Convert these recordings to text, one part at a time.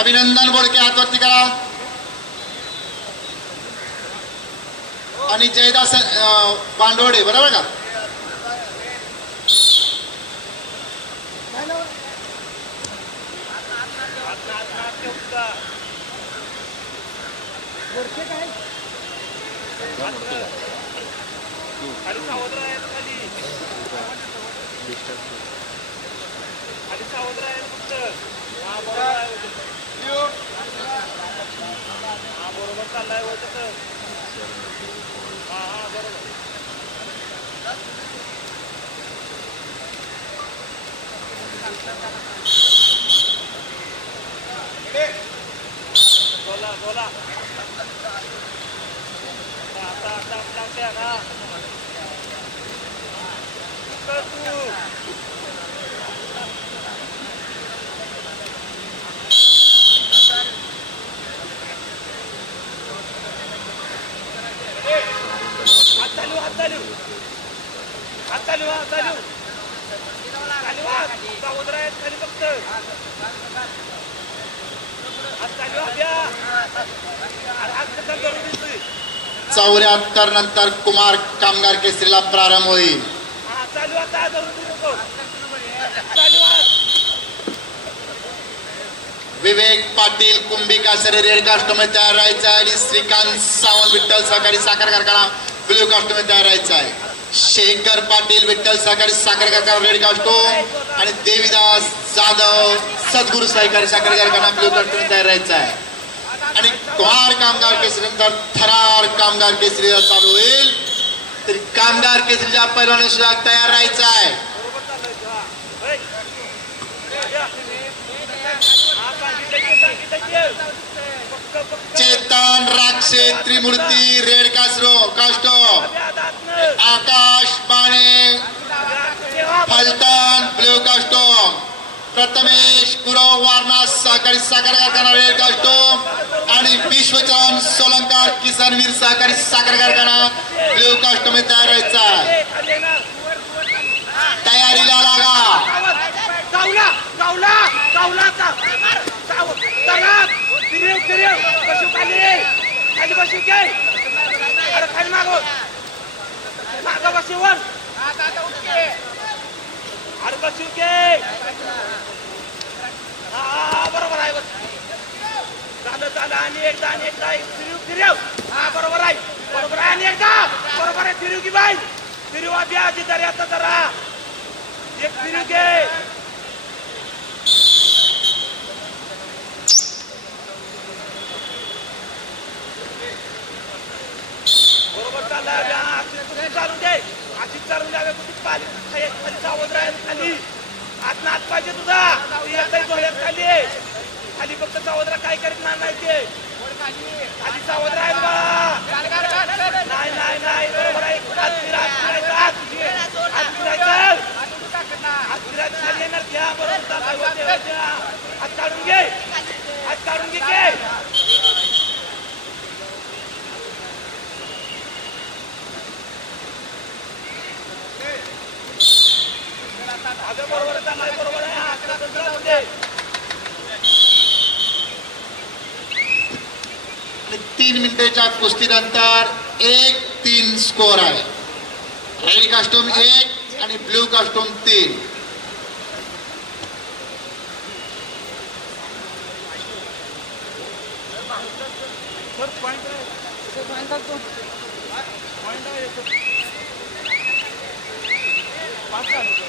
अभिनंदन बोडके हातवरती करा. आणि जयदास अं, बांडवडे बरोबर का? खाली सावध राहायचं खाली. खाली सावध फक्त. बरोबर आहे हा बरोबर चाललाय हो तसं हा हा बरोबर बोला बोला आता आता आता आता ना कर तू हात चालू हात चालू हात चालू हात चालू चालू हात सावध राहायचं खाली फक्त हात चालू हात द्या अरे हात कसं करून दिसतोय चौऱ्याहत्तर नंतर कुमार कामगार केसरीला प्रारंभ होईल हा चालू आता धरून देऊ नको चालू हात विवेक पाटील कुंभिका सर रेड कास्टमध्ये तयार राहायचं आहे आणि श्रीकांत सावंत विठ्ठल सहकारी साखर कारखाना ब्ल्यू कास्टमध्ये तयार राहायचं आहे. शेखर पाटील विठ्ठल सहकारी साखर कारखाना रेड कास्टोम आणि देवीदास जाधव सद्गुरू सहकारी साखर कारखाना ब्ल्यू कास्टमध्ये तयार राहायचं आहे. आणि कुमार कामगार केसरी नंतर थरार कामगार केसरी चालू होईल तरी कामगार केसरीच्या पैलवान सुद्धा तयार राहायचं आहे बरोबर चाललंय तू, हा. होय. या. हा, सांगितलं की, सांगितलं की. फक्त, फक्त. चेतन राक्षे त्रिमूर्ती रेड कासरो कास्टो आकाश पाणे. या, ठेवा. फलटण ब्ल्यू प्रथमेश गुरव वारणा सहकारी साखर कारखाना रेड कास्टोम आणि विश्वचरण सोलंकर किसनवीर सहकारी साखर कारखाना ब्ल्यू कास्टोममध्ये तयार व्हायचा तयारीला लागा. फिरव, फिरव. बसू खाली. खाली बसू घे अरे खाली मागव मागं बसू वर. अरे बसू घे हा बरोबर आहे बस. झालं झालं. आणि एकदा आणि एकदा एक फिरव फिरव. हा बरोबर आहे. बरोबर आहे आणि एकदा. बरोबर आहे. फिरव की बाई. फिरव आधी आधी तरी जरा. एक फिरू घे बरोबर चाललाय अभ्या. अशीच कुठे चालून दे. अशीच चालून द्यावे कुठे खाली खाली सावध खाली. आत नात पाहिजे तुझा. डोळ्यात खाली खाली फक्त सावध काय करीत नाही ते खाली सावध राहायचं बाळा. नाही नाही नाही. बरोबर आहे. हात फिरायचं. फिरायचं. फिरायचं. खाली येणार. घ्या. बरोबर. हात काढून घे. आत काढून घे घे अगं बरोबर आहे, चाललंय बरोबर आहे हात काढून जाऊन दे. आणि तीन मिनिटाच्या कुस्तीनंतर एक तीन स्कोर आहे. रेड कास्टूम एक आणि ब्ल्यू कास्टूम तीन. सर पॉईंट आहे सर पॉईंट आहे तो पॉईंट आहे याच्यात. पाच झाले सर.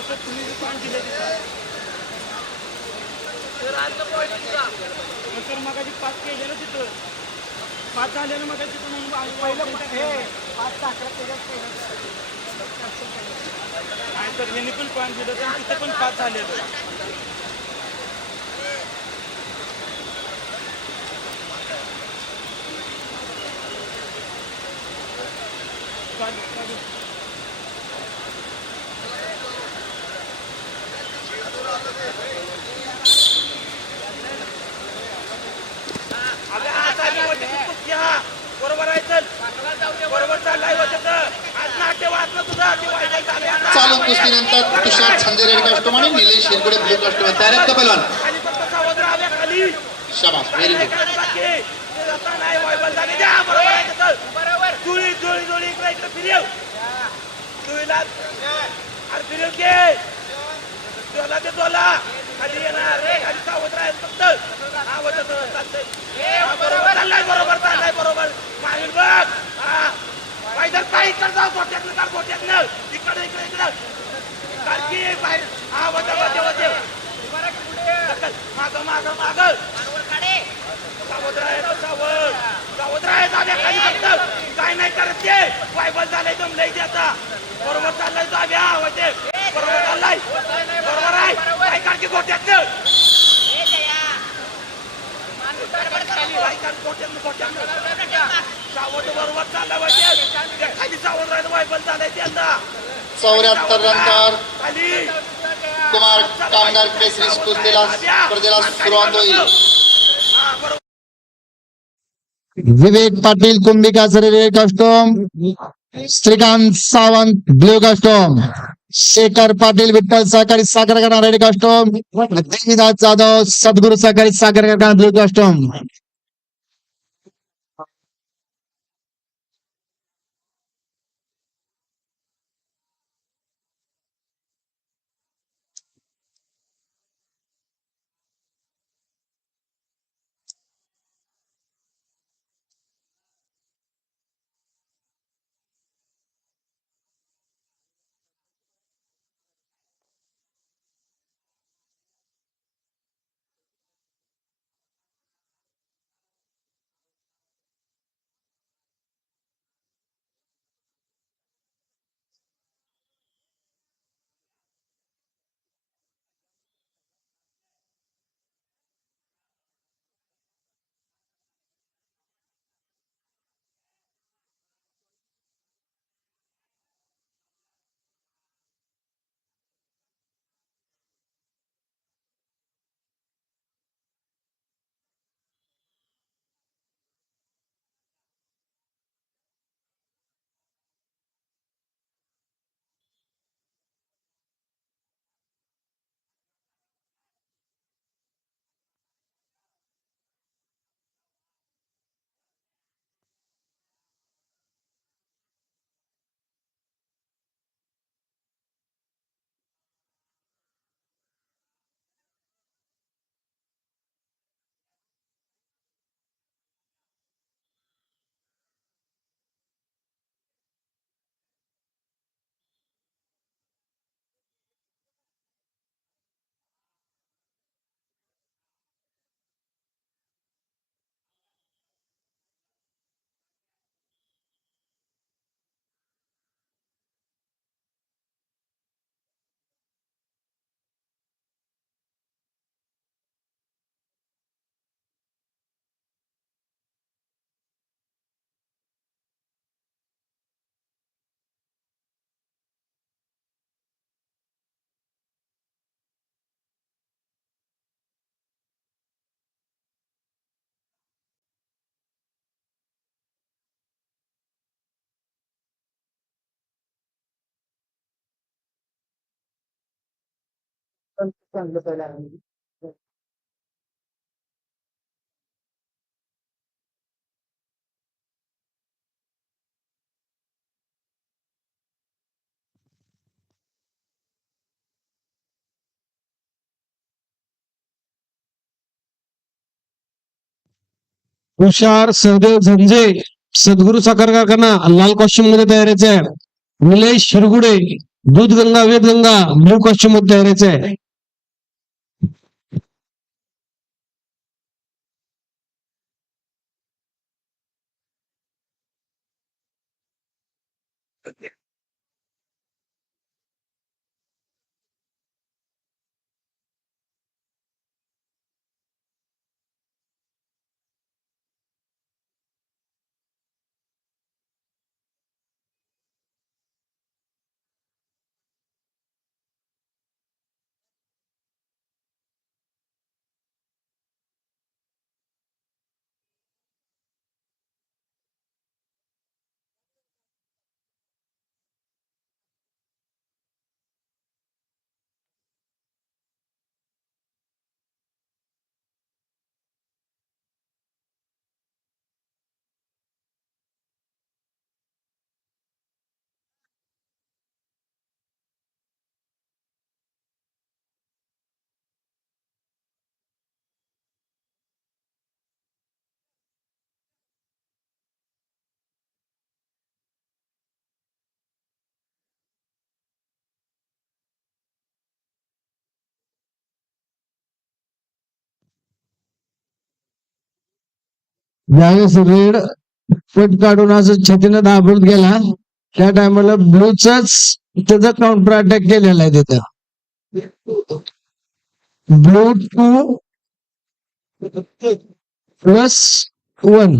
तसं तुम्ही पॉईंट दिले ते मग तर मगाशी पाच केले ना तिथं. पाच झाले ना मग तिथं मग आम्ही पहिलं हे नाही तर यांनी पण पाच दिलं तर तिथे पण पाच झाले. अगं आता आम्ही होते ते कुस्ती हा. बरोबर आहे चल बरोबर चाललाय होते तर आज नाट्य वाचलं तुझं ते वाईट झाले आता. चालू कुस्तीनंतर तुषार संजय रेड कास्टम आणि निलेश शिरगुडे ब्ल्यू कास्टम तयार आहेत का पहिलवान शाबास व्हेरी गुड बरोबर येणार रे बरोबर चाललाय बरोबर चाललाय बरोबर. मागील बघ. हा. पाहिजे काय इकडे जाऊ गोट्यातनं काढ गोट्यातनं इकडे इकडे इकडे. काढ की बाहेर. हा होतं होते होते माग माग माग. सावध सावध. सावध काय नाही करत ते. बायबल झालंय जमलंय ते आता. बरोबर चाललंय हा होते बरोबर चाललाय. बरोबर आहे. काय की गोट्यातनं गोट्यातनं गोट्यातनं चौऱ्याहत्तर नंतर कुमार कामगार केसरी कुस्तीला स्पर्धेला सुरुवात होईल. Vivek Patil कुंभिका red costume Shrikant Sawant blue costume Shekhar Patil Vitthal सहकारी साखर करणार रेड कास्टम देवीदास जाधव सद्गुरू सहकारी साखर हुशार ब्ल्यू कास्टम तुषार सहदेव झंझे सद्गुरू साखर कारखाना लाल कॉस्ट्युममध्ये तयारीचे आहे निलेश शिरगुडे दूध गंगा वेद गंगा ब्लू कॉस्ट्युममध्ये तयारीचे आहे ज्यावेळेस रेड पट काढून असं छतीनं दाबत गेला त्या टायमाला ब्लूच त्याचा काउंटर अटॅक केलेला आहे तिथं. Blue two plus one.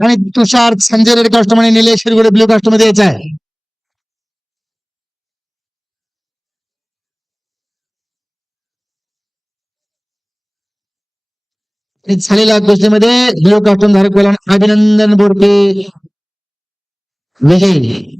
आणि तुषार संजय रेड कास्टमध्ये निलेश शिरगुडे ब्ल्यू कास्टमध्ये यायचा आहे झालेल्या गोष्टीमध्ये ब्ल्यू कास्टून धारक बोला अभिनंदन बोरके विजयी